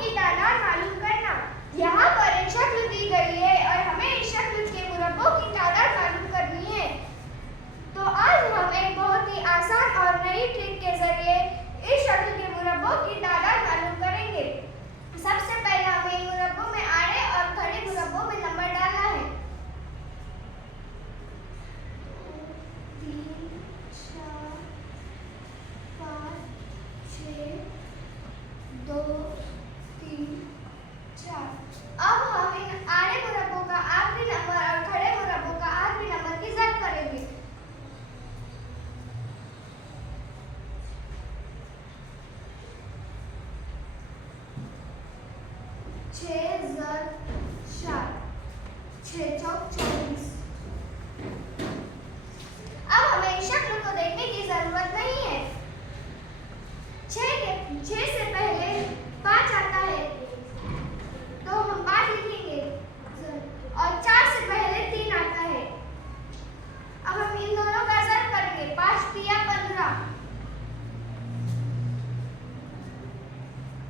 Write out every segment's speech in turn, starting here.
की तादाद मालूम करना। यहाँ पर एक शक्ल दी गई है और हमें इस शक्ल के मुरब्बों की तादाद मालूम करनी है। तो आज हम एक बहुत ही आसान और नई ट्रिक के जरिए इस शक्ल के मुरब्बों की तादाद मालूम करेंगे। सबसे पहले हमें इन मुरब्बों में आड़े और खड़े मुरब्बों में नंबर डालना है। 3, 4, 5, 6, 2, 3, 4। अब हम इन आड़े मुरब्बों का आखिरी नंबर और खड़े मुरब्बों का आखिरी नंबर की ज़द करेंगे। 6 ज़द 4, 6 चौक 24। अब हमें इस शक्ल को देखने की जरूरत नहीं है। 6 से पहले 5 आता है तो हम 5 लिखेंगे और 4 से पहले 3 आता है। अब हम इन दोनों का ज़द करेंगे। 5 तिया 15।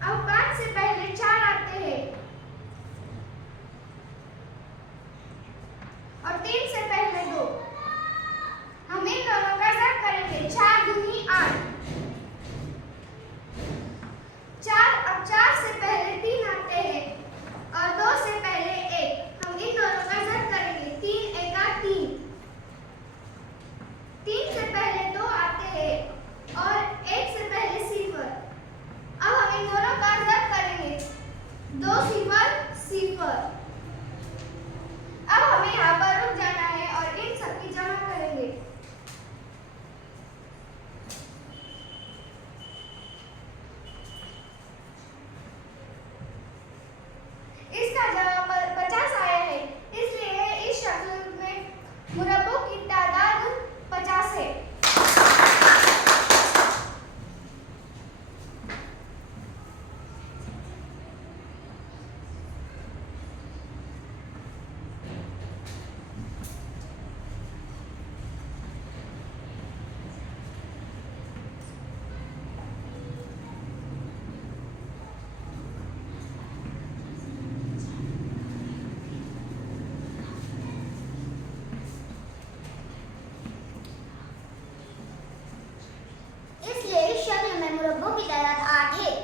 अब 5 से पहले 4 आते हैं और 3 से पहले 2। हम इन दोनों का ज़द करेंगे। 4 दूनी 8। 4 से पहले 3 आते हैं और 2 से पहले 1। हम इन दोनों का ज़द करेंगे। 3 एका 3। 3 से पहले 2 आते हैं और 1 से पहले 0। अब हम इन दोनों का ज़द करेंगे। 2 0 0। अब हमें यहाँ पर रुक जाना है और इन सब की जमा करेंगे। इसका जवाब 50 आया है, इसलिए इस शक्ल में मुरब्बों की तादाद 50 है। इसलिए इस शक्ल में मुरब्बों की तादाद 8 है।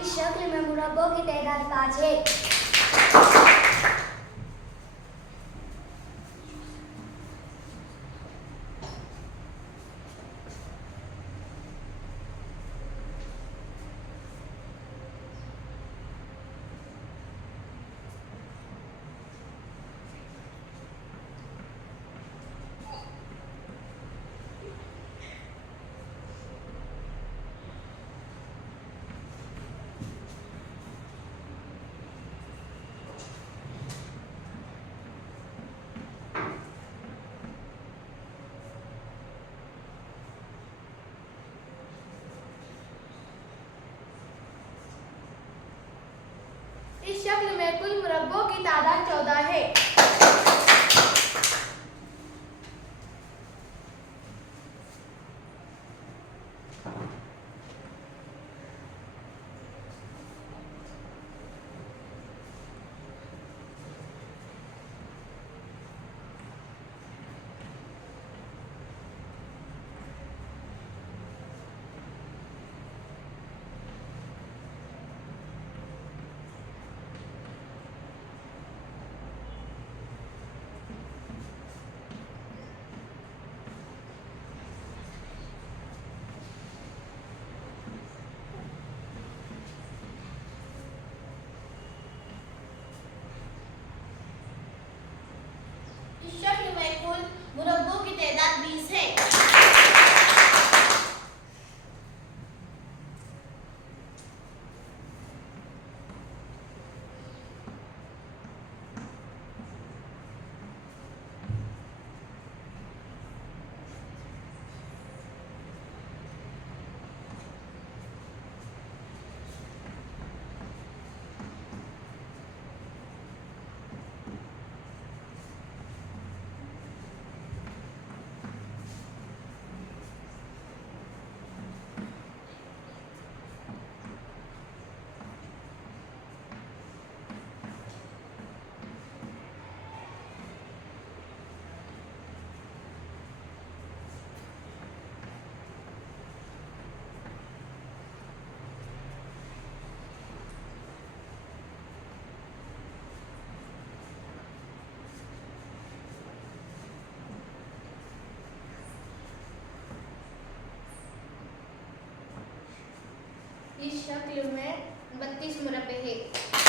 इस शक्ल में मुरब्बों की तादाद 5 है। इस शक्ल में कुल मुरब्बों की तादाद 14 है। शक्ल में 32 मुरब्बे हैं।